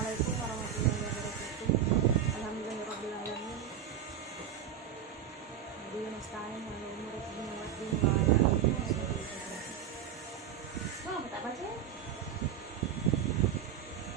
Assalamualaikum warahmatullahi wabarakatuh. Alhamdulillahirobbilalamin. Nabi nasta'in wa umur bin waddin wa ala alihi wasallam.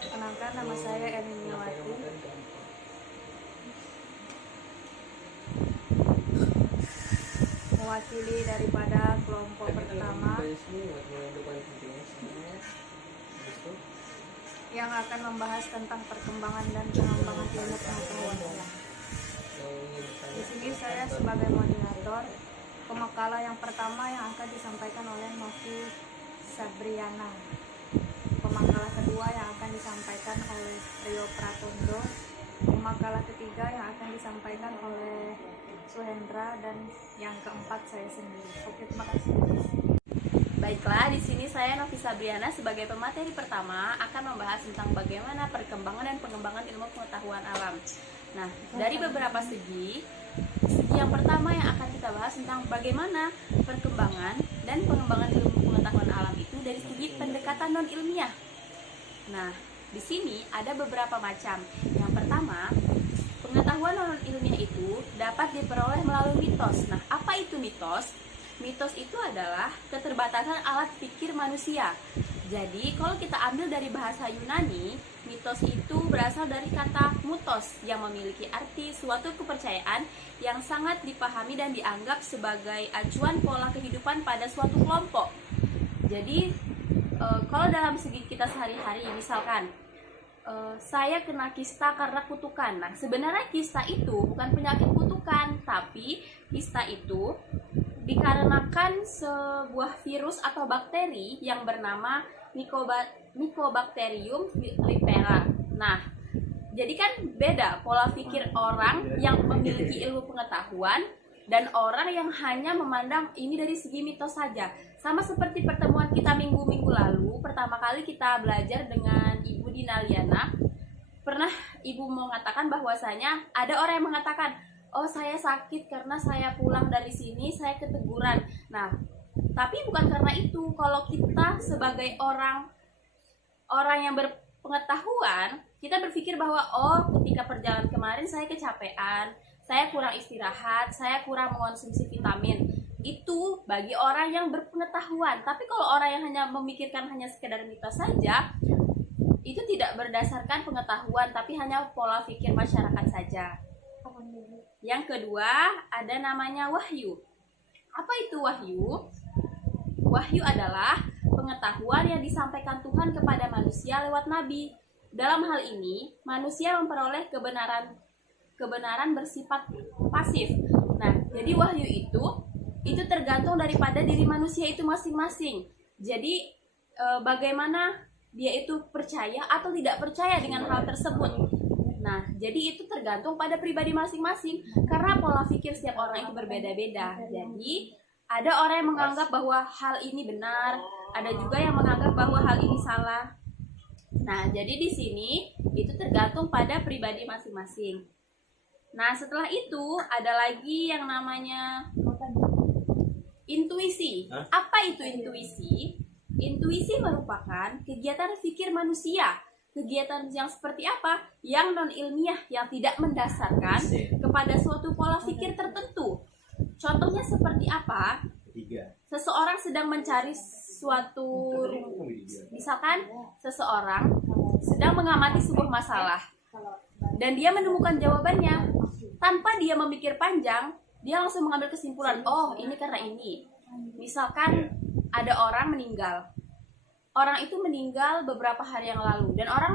Perkenalkan, nama saya Erin Mawati. Mewakili daripada kelompok pertama yang akan membahas tentang perkembangan dan pengembangan ilmu pengetahuan alam. Di sini saya sebagai moderator. Pemakalan yang pertama yang akan disampaikan oleh Novi Sabriana. Pemakalan kedua yang akan disampaikan oleh Rio Pratondo. Pemakalan ketiga yang akan disampaikan oleh Suhendra, dan yang keempat saya sendiri. Oke, terima kasih. Baiklah, di sini saya Novi Sabriana sebagai pemateri pertama akan membahas tentang bagaimana perkembangan dan pengembangan ilmu pengetahuan alam. Nah, dari beberapa segi yang pertama yang akan kita bahas tentang bagaimana perkembangan dan pengembangan ilmu pengetahuan alam itu dari segi pendekatan non ilmiah. Nah, di sini ada beberapa macam. Yang pertama, pengetahuan non ilmiah itu dapat diperoleh melalui mitos. Nah, apa itu mitos? Mitos itu adalah keterbatasan alat pikir manusia. Jadi, kalau kita ambil dari bahasa Yunani, mitos itu berasal dari kata mutos yang memiliki arti suatu kepercayaan yang sangat dipahami dan dianggap sebagai acuan pola kehidupan pada suatu kelompok. Jadi, kalau dalam segi kita sehari-hari, misalkan saya kena kista karena kutukan. Nah, sebenarnya kista itu bukan penyakit kutukan, tapi kista itu dikarenakan sebuah virus atau bakteri yang bernama Mycobacterium leprae. Nah, jadi kan beda pola pikir orang yang memiliki ilmu pengetahuan dan orang yang hanya memandang ini dari segi mitos saja. Sama seperti pertemuan kita minggu-minggu lalu, pertama kali kita belajar dengan Ibu Dinaliana, pernah Ibu mengatakan bahwasanya ada orang yang mengatakan, oh, saya sakit karena saya pulang dari sini, saya keteguran. Nah, tapi bukan karena itu. Kalau kita sebagai orang yang berpengetahuan, kita berpikir bahwa, oh, ketika perjalanan kemarin saya kecapean, saya kurang istirahat, saya kurang mengonsumsi vitamin. Itu bagi orang yang berpengetahuan. Tapi kalau orang yang hanya memikirkan hanya sekedar mitos saja, itu tidak berdasarkan pengetahuan, tapi hanya pola pikir masyarakat saja. Yang kedua, ada namanya wahyu. Apa itu wahyu? Wahyu adalah pengetahuan yang disampaikan Tuhan kepada manusia lewat nabi. Dalam hal ini, manusia memperoleh kebenaran bersifat pasif. Nah, jadi wahyu itu tergantung daripada diri manusia itu masing-masing. Jadi, bagaimana dia itu percaya atau tidak percaya dengan hal tersebut. Nah, jadi itu tergantung pada pribadi masing-masing, karena pola pikir setiap orang itu berbeda-beda. Jadi, ada orang yang menganggap bahwa hal ini benar, ada juga yang menganggap bahwa hal ini salah. Nah, jadi di sini itu tergantung pada pribadi masing-masing. Nah, setelah itu ada lagi yang namanya intuisi. Apa itu intuisi? Intuisi merupakan kegiatan pikir manusia. Kegiatan yang seperti apa? Yang non-ilmiah, yang tidak mendasarkan kepada suatu pola pikir tertentu. Contohnya seperti apa? Seseorang sedang mencari suatu, misalkan seseorang sedang mengamati sebuah masalah dan dia menemukan jawabannya. Tanpa dia memikir panjang, dia langsung mengambil kesimpulan, oh, ini karena ini. Misalkan ada orang meninggal. Orang itu meninggal beberapa hari yang lalu dan orang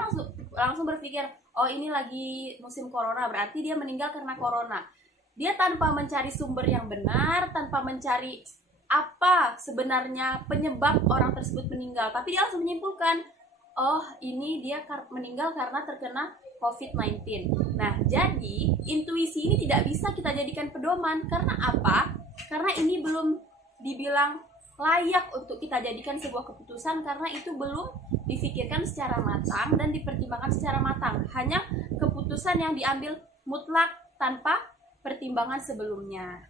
langsung berpikir, oh, ini lagi musim corona, berarti dia meninggal karena corona. Dia tanpa mencari sumber yang benar, tanpa mencari apa sebenarnya penyebab orang tersebut meninggal, tapi dia langsung menyimpulkan, oh, ini dia meninggal karena terkena COVID-19. Nah, jadi intuisi ini tidak bisa kita jadikan pedoman. Karena apa? Karena ini belum dibilang layak untuk kita jadikan sebuah keputusan, karena itu belum difikirkan secara matang dan dipertimbangkan secara matang. Hanya keputusan yang diambil mutlak tanpa pertimbangan sebelumnya.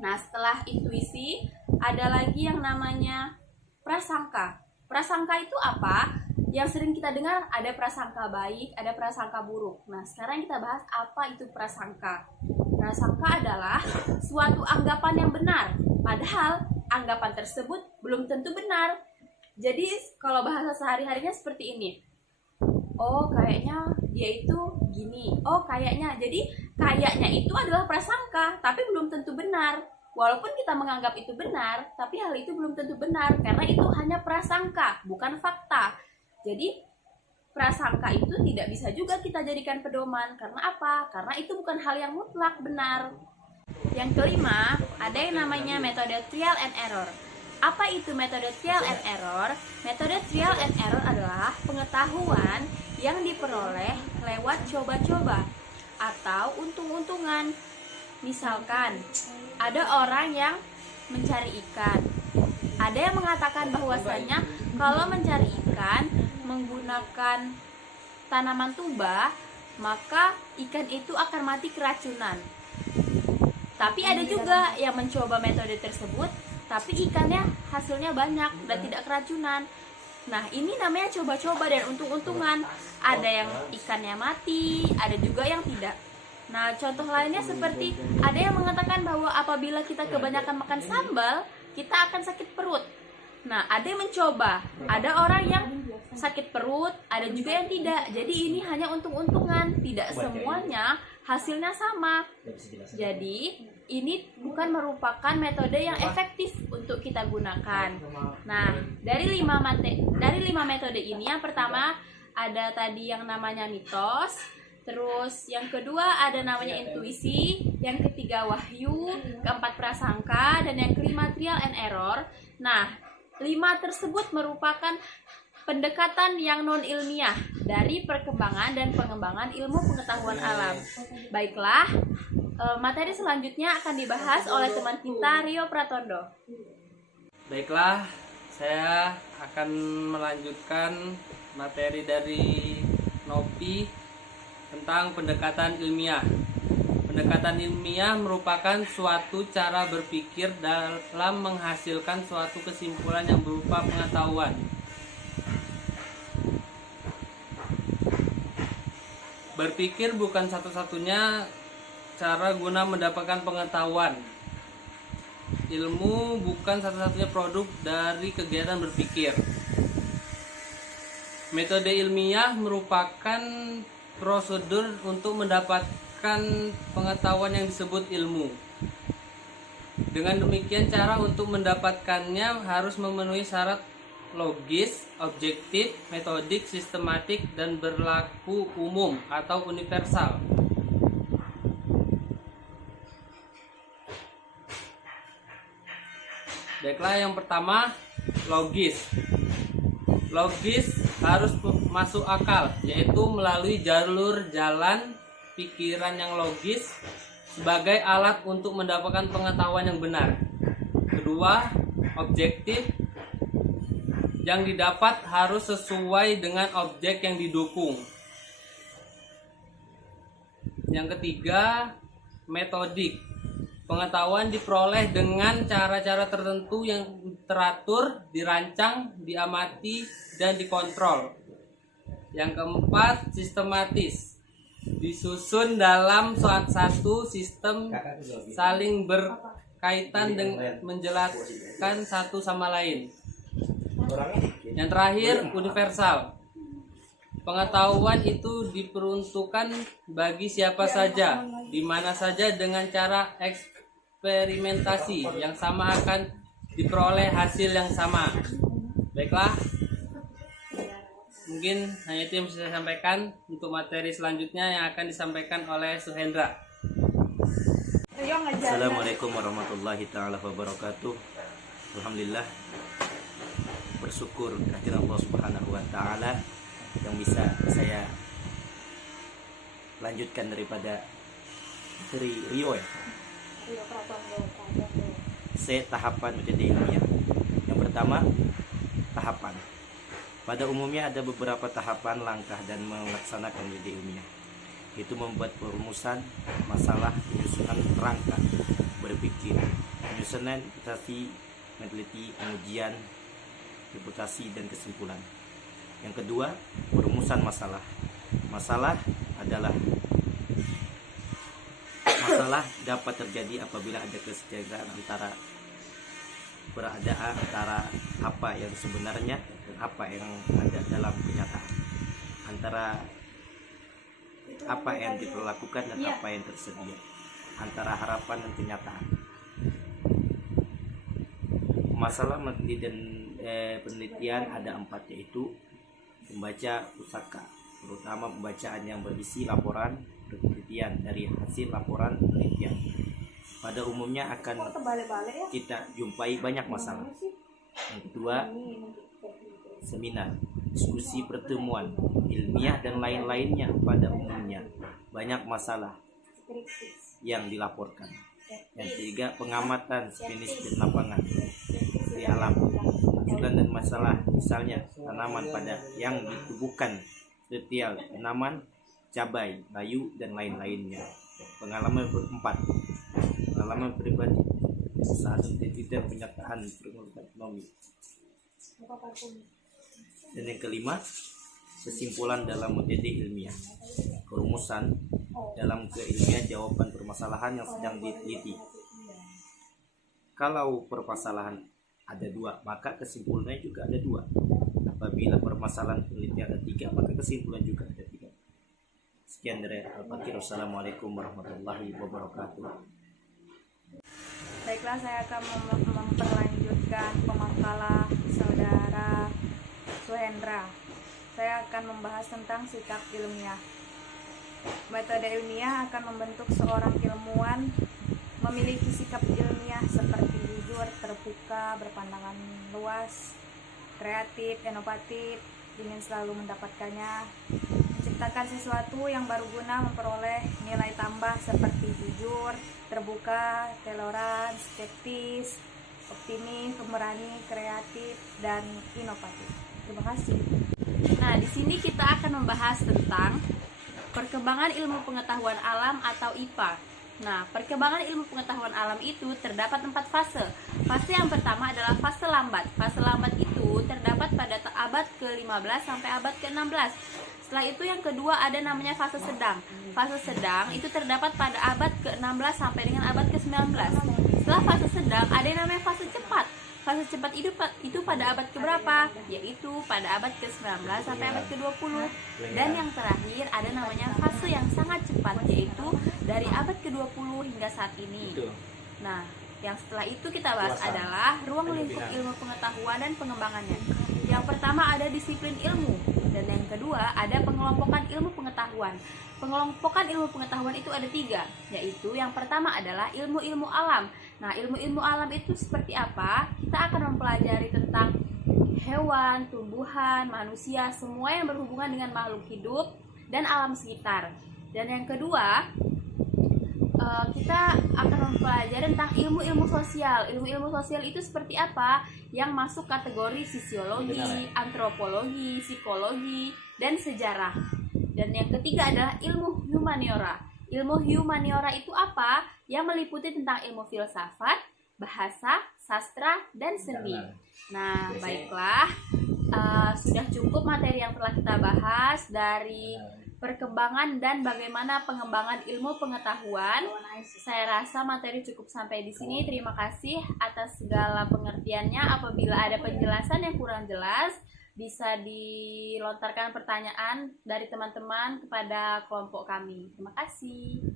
Nah, setelah intuisi ada lagi yang namanya prasangka. Prasangka itu apa? yang sering kita dengar ada prasangka baik, ada prasangka buruk. Nah, sekarang kita bahas apa itu prasangka. Prasangka adalah suatu anggapan yang benar, padahal anggapan tersebut belum tentu benar. Jadi, kalau bahasa sehari-harinya seperti ini. Oh, kayaknya dia itu gini. Oh, kayaknya. Jadi, kayaknya itu adalah prasangka, tapi belum tentu benar. Walaupun kita menganggap itu benar, tapi hal itu belum tentu benar karena itu hanya prasangka, bukan fakta. Jadi prasangka itu tidak bisa juga kita jadikan pedoman. Karena apa? Karena itu bukan hal yang mutlak benar. Yang kelima, ada yang namanya metode trial and error. Apa itu metode trial and error? Metode trial and error adalah pengetahuan yang diperoleh lewat coba-coba atau untung-untungan. Misalkan, ada orang yang mencari ikan. Ada yang mengatakan bahwasanya kalau mencari ikan menggunakan tanaman tuba, maka ikan itu akan mati keracunan. Tapi ada juga yang mencoba metode tersebut, tapi ikannya hasilnya banyak dan tidak keracunan. Nah, ini namanya coba-coba dan untung-untungan. Ada yang ikannya mati, ada juga yang tidak. Nah, contoh lainnya seperti ada yang mengatakan bahwa apabila kita kebanyakan makan sambal, kita akan sakit perut. Nah, ada yang mencoba, ada orang yang sakit perut, ada juga yang tidak. Jadi ini hanya untung-untungan, tidak semuanya hasilnya sama. Jadi ini bukan merupakan metode yang efektif untuk kita gunakan. Nah, dari lima metode ini, yang pertama ada tadi yang namanya mitos. Terus yang kedua ada namanya intuisi, yang ketiga wahyu, keempat prasangka, dan yang kelima trial and error. Nah, 5 tersebut merupakan pendekatan yang non ilmiah dari perkembangan dan pengembangan ilmu pengetahuan alam. Baiklah, materi selanjutnya akan dibahas oleh teman kita Rio Pratondo. Baiklah, saya akan melanjutkan materi dari Nopi tentang pendekatan ilmiah. Pendekatan ilmiah merupakan suatu cara berpikir dalam menghasilkan suatu kesimpulan yang berupa pengetahuan. Berpikir bukan satu-satunya cara guna mendapatkan pengetahuan. Ilmu bukan satu-satunya produk dari kegiatan berpikir. Metode ilmiah merupakan prosedur untuk mendapatkan pengetahuan yang disebut ilmu. Dengan demikian, cara untuk mendapatkannya harus memenuhi syarat logis, objektif, metodik, sistematik, dan berlaku umum atau universal. Baiklah, yang pertama, logis. Logis harus masuk akal, yaitu melalui jalur jalan pikiran yang logis sebagai alat untuk mendapatkan pengetahuan yang benar. Kedua, objektif. Yang didapat harus sesuai dengan objek yang didukung. Yang ketiga, metodik. Pengetahuan diperoleh dengan cara-cara tertentu yang teratur, dirancang, diamati, dan dikontrol. Yang keempat, sistematis. Disusun dalam satu sistem saling berkaitan dan menjelaskan satu sama lain. Yang terakhir, universal. Pengetahuan itu diperuntukkan bagi siapa saja, di mana saja dengan cara eksperimentasi yang sama akan diperoleh hasil yang sama. Baiklah, mungkin hanya itu yang bisa saya sampaikan. Untuk materi selanjutnya yang akan disampaikan oleh Suhendra. Assalamualaikum warahmatullahi taala wabarakatuh. Alhamdulillah, bersyukur kehadirat Allah Subhanahu wa taala yang bisa saya lanjutkan daripada dari Rio ya. Tahapan menjadi ilmiah. Yang pertama, tahapan. Pada umumnya ada beberapa tahapan langkah dan melaksanakan menjadi ilmiah. Itu membuat perumusan masalah, penyusunan rangka berpikir, penyusunan interpretasi, meneliti, pengujian, reputasi, dan kesimpulan. Yang kedua, perumusan masalah. Masalah dapat terjadi apabila ada kesenjangan antara apa yang sebenarnya dan apa yang ada dalam kenyataan, antara apa yang diperlakukan dan apa yang tersedia, antara harapan dan kenyataan. Masalah penelitian ada 4, yaitu membaca pusaka, terutama pembacaan yang berisi laporan penelitian dari hasil laporan penelitian. Pada umumnya akan kita jumpai banyak masalah. Yang kedua, seminar, diskusi, pertemuan ilmiah dan lain-lainnya. Pada umumnya banyak masalah yang dilaporkan. Yang ketiga, pengamatan sejenis di lapangan di alam, munculan dan masalah, misalnya tanaman pada yang ditubuhkan, detail tanaman, cabai, layu dan lain-lainnya. Pengalaman keempat, pengalaman pribadi saat penelitian penyataan ekonomi. Dan yang kelima, kesimpulan dalam metode ilmiah, perumusan dalam keilmian jawaban permasalahan yang sedang diteliti. Kalau permasalahan ada 2, maka kesimpulannya juga ada 2. Apabila permasalahan penelitian ada 3, maka kesimpulan juga ada 3. Sekian dari Al-Fakir. Wassalamualaikum warahmatullahi wabarakatuh. Baiklah, saya akan memperlanjutkan pemakalah saudara Suhendra. Saya akan membahas tentang sikap ilmiah. Metode ilmiah akan membentuk seorang ilmuwan memiliki sikap ilmiah seperti jujur, terbuka, berpandangan luas, kreatif, inovatif, ingin selalu mendapatkannya, menciptakan sesuatu yang baru guna memperoleh nilai tambah seperti jujur, terbuka, toleran, skeptis, optimis, pemberani, kreatif, dan inovatif. Terima kasih. Nah, di sini kita akan membahas tentang perkembangan ilmu pengetahuan alam atau IPA. Nah, perkembangan ilmu pengetahuan alam itu terdapat 4 fase. Fase yang pertama adalah fase lambat. Fase lambat itu terdapat pada abad ke-15 sampai abad ke-16. Setelah itu yang kedua ada namanya fase sedang. Fase sedang itu terdapat pada abad ke-16 sampai dengan abad ke-19. Setelah fase sedang ada yang namanya fase cepat. Fase cepat itu pada abad keberapa? Yaitu pada abad ke-19 sampai abad ke-20. Dan yang terakhir ada namanya fase yang sangat cepat, yaitu dari abad ke-20 hingga saat ini. Nah, yang setelah itu kita bahas adalah ruang lingkup ilmu pengetahuan dan pengembangannya. Yang pertama ada disiplin ilmu, dan yang kedua ada pengelompokan ilmu pengetahuan. Pengelompokan ilmu pengetahuan itu ada 3, yaitu yang pertama adalah ilmu-ilmu alam. Nah, ilmu-ilmu alam itu seperti apa? Kita akan mempelajari tentang hewan, tumbuhan, manusia, semua yang berhubungan dengan makhluk hidup dan alam sekitar. Dan yang kedua, kita akan mempelajari tentang ilmu-ilmu sosial. Ilmu-ilmu sosial itu seperti apa? Yang masuk kategori sosiologi, antropologi, psikologi, dan sejarah. Dan yang ketiga adalah ilmu humaniora. Ilmu humaniora itu apa? Yang meliputi tentang ilmu filsafat, bahasa, sastra, dan seni. Nah, baiklah, sudah cukup materi yang telah kita bahas dari perkembangan dan bagaimana pengembangan ilmu pengetahuan. Saya rasa materi cukup sampai di sini. Terima kasih atas segala pengertiannya. Apabila ada penjelasan yang kurang jelas, bisa dilontarkan pertanyaan dari teman-teman kepada kelompok kami. Terima kasih.